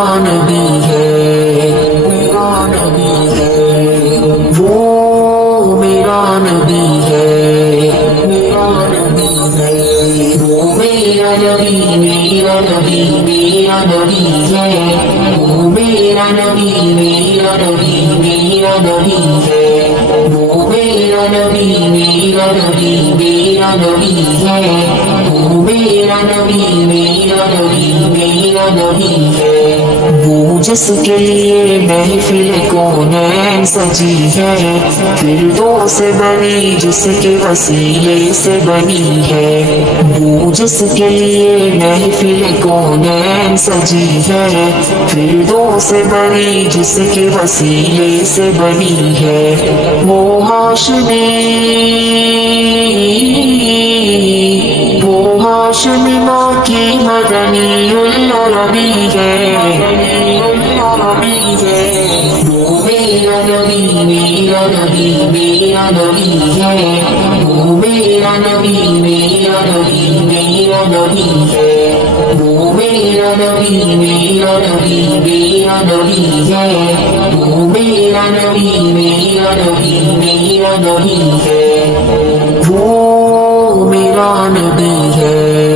میرا نبی ہے، میرا نبی ہے، وہ میرا نبی ہے، میرا نبی ہے، وہ میرا نبی، میرا نبی، میرا نبی ہے، وہ میرا نبی، میرا نبی، میرا نبی ہے، وہ میرا نبی، میرا نبی، میرا نبی ہے، وہ میرا نبی، میرا نبی، میرا نبی ہے، وہ جس کے لیے محفل کونین سجی ہے، فردوس سے بنی جس کے وسیلے سے بنی ہے، وہ جس کے لیے محفل کونین سجی ہے، فردوس سے بنی جس کے وسیلے سے بنی ہے، وہ ہاشمی، وہ ہاشمی ماں کی مدنی العربی ہے، وہ میرا نبی، میرا نبی، میرا نبی ہے، وہ میرا نبی، میرا نبی، میرا نبی ہے، وہ میرا نبی، میرا نبی، میرا نبی ہے، وہ میرا نبی، میرا نبی، میرا نبی ہے، وہ میرا نبی ہے۔